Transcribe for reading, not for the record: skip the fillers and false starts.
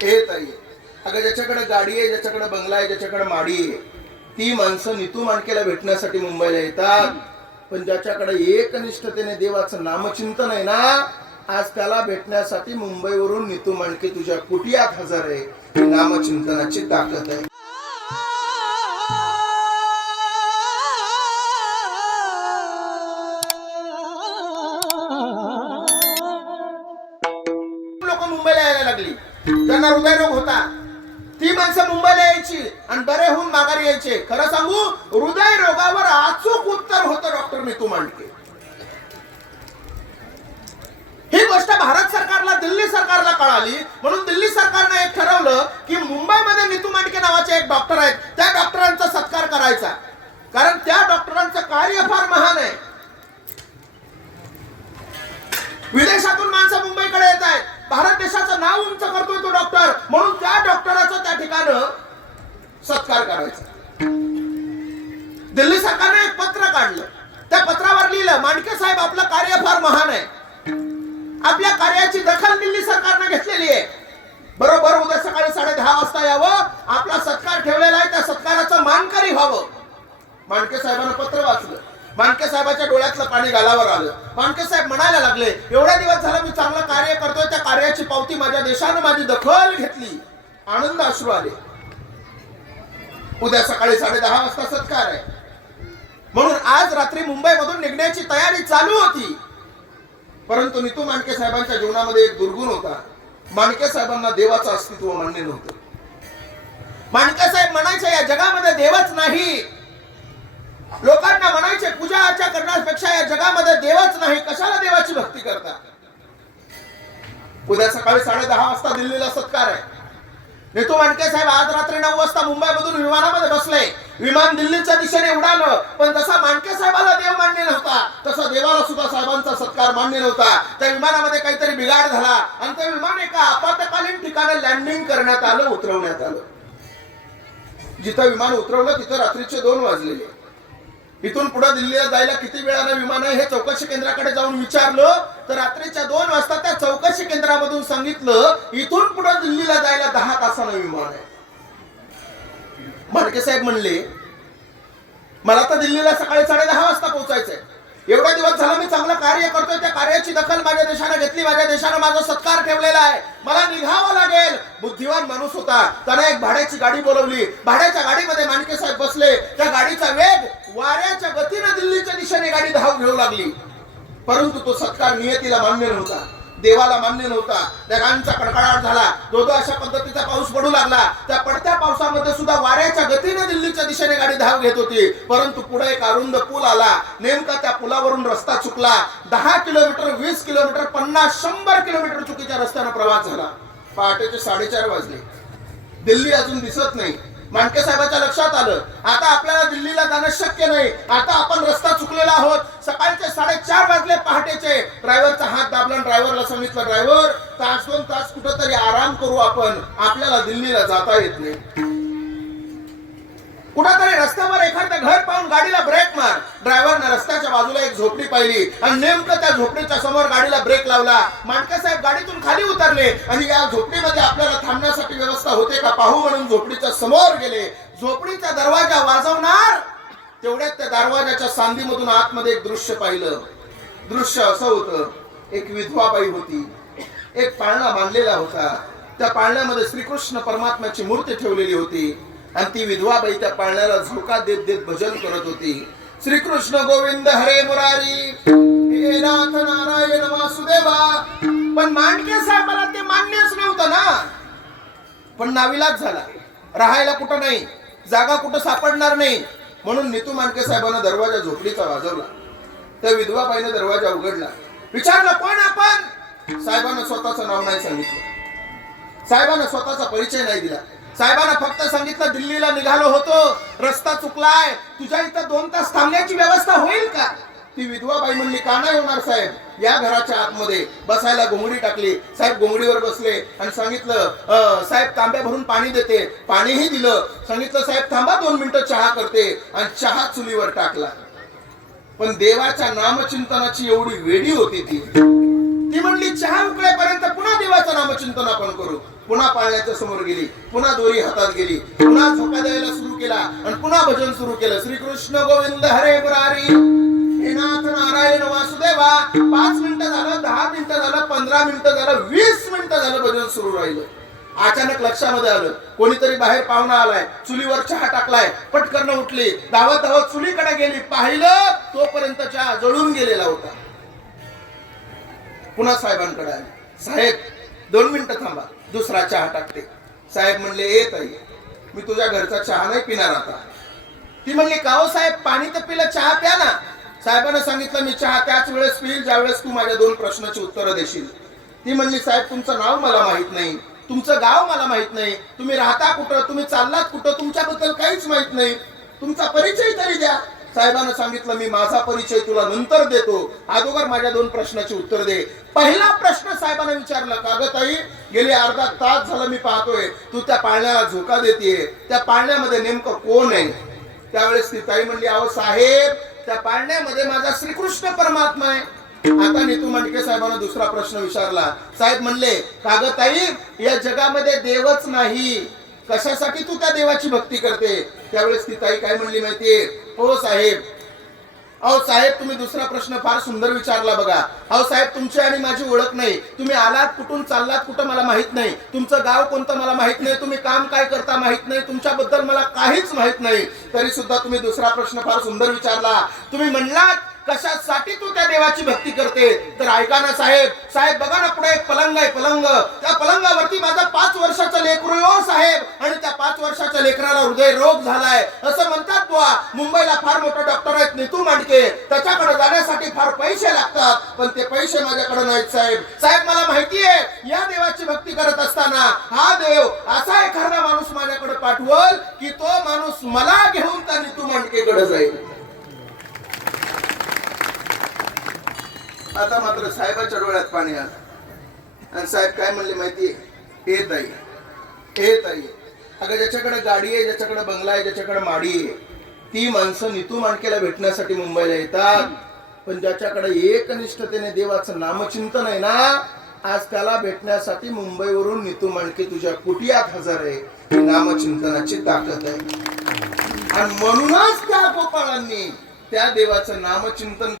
हे ताई, अगं ज्याच्याकडे गाडी आहे, ज्याच्याकडे बंगला आहे, ज्याच्याकडे माडी आहे, ती माणसं नीतू मांडकेला भेटण्यासाठी मुंबईला येतात. पण ज्याच्याकडे एकनिष्ठतेने देवाचं नामचिंतन आहे ना, आज त्याला भेटण्यासाठी मुंबईवरून नीतू मांडके तुझ्या कुटियात हजर आहे. ही नामचिंतनाची ताकद आहे. लोक मुंबईला यायला लागली, त्यांना हृदयरोग होता, ती माणसं मुंबईला यायची आणि बरे होऊन माघारी यायचे. खरं सांगू, हृदय रोगावर अचूक उत्तर होतं डॉक्टर नीतू मांडके. ही गोष्ट भारत सरकारला, दिल्ली सरकारला कळाली, म्हणून दिल्ली सरकारने एक ठरवलं की मुंबईमध्ये नीतू मांडके नावाचे एक डॉक्टर आहेत, त्या डॉक्टरांचा सत्कार करायचा. कारण त्या डॉक्टरांचं कार्य फार महान आहे. विदेशातून माणसं मुंबईकडे येत आहेत, भारत देशाचं नाव उंच करतोय तो डॉक्टर, म्हणून त्या डॉक्टराचा त्या ठिकाणी सत्कार करायचा. दिल्ली सरकारने एक पत्र काढलं, त्या पत्रावर लिहिलं, मांडके साहेब आपलं कार्य फार महान आहे, आपल्या कार्याची दखल दिल्ली सरकारने घेतलेली आहे, बरोबर उद्या सकाळी 10:30 वाजता यावं, आपला सत्कार ठेवलेला आहे, त्या सत्काराचं मानकरी व्हावं. मांडके साहेबांना पत्र वाचलं, मांडके साहेबाच्या डोळ्यातलं पाणी गालावर आलं. मांडके साहेब म्हणायला लागले, एवढ्या दिवस झालं मी चांगलं कार्य करतोय, त्या कार्याची पावती माझ्या देशानं माझी दखल घेतली, आनंद अश्रू आले. उद्या सकाळी 10:30 वाजता सत्कार आहे, म्हणून आज रात्री मुंबईमधून निघण्याची तयारी चालू होती. परंतु नीतू मांडके साहेबांच्या जीवनामध्ये एक दुर्गुण होता. मांडके साहेबांना देवाचं अस्तित्व मान्य नव्हतं. मांडके साहेब म्हणायचे, या जगामध्ये देवच नाही. लोकांना म्हणायचे, पूजा अर्चा करण्यापेक्षा या जगामध्ये देवच नाही, कशाला देवाची भक्ती करता. उद्या सकाळी 10:30 वाजता दिल्लीला सत्कार आहे. नीतू मांडके साहेब आज रात्री 9 वाजता मुंबईमधून विमानामध्ये बसले. विमान दिल्लीच्या दिशेने उडालं, पण जसा मांडके साहेबाला देव मान्य नव्हता, तसा देवाला सुद्धा साहेबांचा सत्कार मान्य नव्हता. त्या विमानामध्ये काहीतरी बिघाड झाला आणि ते विमान एका आपत्कालीन ठिकाणी लँडिंग करण्यात आलं, उतरवण्यात आलं. जिथं विमान उतरवलं तिथं रात्रीचे 2 वाजलेले. इथून पुढे दिल्लीला जायला किती वेळानं विमान आहे हे चौकशी केंद्राकडे जाऊन विचारलं, तर रात्रीच्या 2 वाजता त्या चौकशी केंद्रामधून सांगितलं, इथून पुढे दिल्लीला जायला 10 तासानं विमान आहे. मांडके साहेब म्हणले, मला तर दिल्लीला सकाळी 10:30 वाजता पोहोचायचंय. एवढा दिवस झाला मी चांगलं कार्य करतोय, त्या कार्याची दखल माझ्या देशाने घेतली, माझ्या देशाने माझा सत्कार ठेवलेला आहे, मला निघावं लागेल. बुद्धिवान माणूस होता, त्याने एक भाड्याची गाडी बोलवली. भाड्याच्या गाडीमध्ये मांडके साहेब बसले. त्या गाडीचा वेग वाऱ्याच्या गतीने दिल्लीच्या दिशेने गाडी धाव घेऊ लागली. परंतु तो सत्कार नियतीला मान्य नव्हता, देवाला मान्य नव्हता. ढगांचा कडकडाट झाला, धोधो अशा पद्धतीचा पाऊस पडू लागला. त्या पडत्या पावसामध्ये सुद्धा वाऱ्याच्या गतीने दिल्लीच्या दिशेने गाडी धाव घेत होती. परंतु पुढे एक अरुंद पूल आला. नेमका त्या पुलावरून रस्ता चुकला. 10 किलोमीटर, 20 किलोमीटर, 50, 100 किलोमीटर चुकीच्या रस्त्याने प्रवास झाला. पहाटेचे 4:30 वाजले. दिल्ली अजून दिसत नाही. मांडके साहेबांच्या लक्षात आलं, आता आपल्याला दिल्लीला जाणं शक्य नाही, आता आपण रस्ता चुकलेला आहोत. सकाळचे 4:30 वाजले पहाटेचे. ड्रायव्हरचा हात दाबला, ड्रायव्हरला सांगितलं, ड्रायव्हर 1-2 तास कुठंतरी आराम करू आपण, आपल्याला दिल्लीला जाता येत नाही. कुठंतरी रस्त्यावर एखादं घर पाहून गाडीला ब्रेक मार. ड्रायव्हरने रस्त्याच्या बाजूला एक झोपडी पाहिली आणि नेमकं त्या झोपडीच्या समोर गाडीला ब्रेक लावला. मांडके साहेब गाडीतून खाली उतरले आणि या झोपडीमध्ये आपल्याला थांबण्यासाठी व्यवस्था होते का पाहू म्हणून झोपडीच्या समोर गेले. झोपडीचा दरवाजा वाजवणार तेवढ्यात त्या दरवाजाच्या सांधीमधून आतमध्ये एक दृश्य पाहिलं. दृश्य असं होतं, एक विधवा बाई होती, एक पाळणा बांधलेला होता. त्या पाळण्यामध्ये श्रीकृष्ण परमात्म्याची मूर्ती ठेवलेली होती आणि ती विधवा बाई त्या पाळण्याला झोका देत देत भजन करत होती. श्रीकृष्ण गोविंद हरे मुरारी, हे नाथ नारायण वासुदेवा. पण मांडके साहेबाला ते मान्यच नव्हतं ना. पण नाविलाज झाला, राहायला कुठं नाही, जागा कुठं सापडणार नाही, म्हणून नीतू मांडके साहेबांना दरवाजा झोपडीचा वाजवला. त्या विधवा बाईने दरवाजा उघडला. विचारलं, कोण आपण? साहेबांना स्वतःचं नाव नाही सांगितलं, साहेबांना स्वतःचा परिचय नाही दिला. साहेबांना फक्त सांगितलं, दिल्लीला निघालो होतो, रस्ता चुकलाय, तुझ्या इथं 2 तास थांबण्याची व्यवस्था होईल का? ती विधवा बाई म्हणली, का नाही होणार साहेब, या घराच्या आतमध्ये बसायला घोंगडी टाकली. साहेब घोंगडीवर बसले आणि सांगितलं, साहेब तांब्या भरून पाणी देते. पाणीही दिलं. सांगितलं, साहेब थांबा 2 मिनिटं चहा करते, आणि चहा चुलीवर टाकला. पण देवाच्या नामचिंतनाची एवढी वेडी होती ती, ती म्हणली चहा उकळेपर्यंत पुन्हा देवाचं नामचिंतन आपण करू. पुन्हा पाळण्याच्या समोर गेली, पुन्हा दोरी हातात गेली, पुन्हा झोका द्यायला सुरू केला आणि पुन्हा भजन सुरू केलं. श्रीकृष्ण गोविंद हरे मुरारी, हे नाथ नारायण वासुदेवा. 5 मिनिटं झालं, 10 मिनिटं झालं, 15 मिनिटं झालं, 20 मिनिटं झालं, भजन सुरू राहिलं. अचानक लक्षामध्ये आलं कोणीतरी बाहेर पाहुणा आलाय, चुलीवर चहा टाकलाय. पटकन उठली, धावत धावत चुलीकडे गेली, पाहिलं तोपर्यंत चहा जळून गेलेला होता. पुन्हा साहेबांकडे आली, साहेब 2 मिनिटं थांबा, दुसरा चहा टाकते. साहेब म्हणले, ए ताई, मी तुझ्या घरचा चहा नाही पिणार आता. ती म्हणली, का हो साहेब, पाणी तर पिलं, चहा प्या ना. साहेबांना सांगितलं, मी चहा त्याच वेळेस पिईल ज्या वेळेस तू माझ्या 2 प्रश्नाची उत्तरं देशील. ती म्हणली, साहेब तुमचं नाव मला माहित नाही, तुमचं गाव मला माहित नाही, तुम्ही राहता कुठं, तुम्ही चाललात कुठं, तुमच्याबद्दल काहीच माहित नाही, तुमचा परिचय तरी द्या. साहेबांना सांगितलं, मी माझा परिचय तुला नंतर देतो, अगोदर माझ्या 2 प्रश्नाची उत्तर दे. पहिला प्रश्न साहेबांना विचारला, का ग ताई, गेले अर्धा तास झालं मी पाहतोय तू त्या पाळण्याला झोका देतेय, त्या पाळण्यामध्ये नेमकं कोण आहे? त्यावेळेस ती ताई म्हणली, अहो साहेब, त्या पाळण्यामध्ये माझा श्रीकृष्ण परमात्मा आहे. आता नीतू मांडके साहेबांना दुसरा प्रश्न विचारला. साहेब म्हणले, का ग ताई, या जगामध्ये देवच नाही, कशासाठी तू त्या देवाची भक्ती करते? त्यावेळेस ती ताई काय म्हणली माहितीये? हो साहेब, अहो साहेब, तुम्ही दुसरा प्रश्न फार सुंदर विचारला बघा. अहो साहेब, तुमची आणि माझी ओळख नाही, तुम्ही आलात कुठून, चाललात कुठं मला माहित नाही, तुमचं गाव कोणतं मला माहित नाही, तुम्ही काम काय करता माहित नाही, तुमच्याबद्दल मला काहीच माहित नाही, तरी सुद्धा तुम्ही दुसरा प्रश्न फार सुंदर विचारला. तुम्ही म्हणलात कशासाठी तू त्या देवाची भक्ती करते? तर ऐका ना साहेब, साहेब बघा ना, पुढे एक पलंग आहे, पलंग, त्या पलंगावरती माझा 5 वर्षाचा लेकरू हो साहेब, आणि त्या 5 वर्षाच्या लेकराला हृदय रोग झालाय. असं म्हणतात बुवा, मुंबईला फार मोठे डॉक्टर आहेत नीतू मांडके, त्याच्याकडे जाण्यासाठी फार पैसे लागतात, पण ते पैसे माझ्याकडे नाहीत साहेब. साहेब मला माहितीये, या देवाची भक्ती करत असताना हा देव असा एखादा माणूस माझ्याकडे पाठवल की तो माणूस मला घेऊन त्या नीतू मांडकेकडे जाईल. आता मात्र साहेबाच्या डोळ्यात पाणी आलं आणि साहेब काय म्हणले माहितीये? हे ताई, हे ताई, अगं ज्याच्याकडे गाडी आहे, ज्याच्याकडे बंगला आहे, ज्याच्याकडे माडी आहे, ती माणसं नीतू मांडकेला भेटण्यासाठी मुंबईला येतात, पण ज्याच्याकडे एकनिष्ठतेने देवाचं नामचिंतन आहे ना, आज त्याला भेटण्यासाठी मुंबईवरून नीतू मांडके तुझ्या कुटियात हजर आहे. ही नामचिंतनाची ताकद आहे. आणि म्हणूनच त्या गोपाळांनी त्या देवाचं नामचिंतन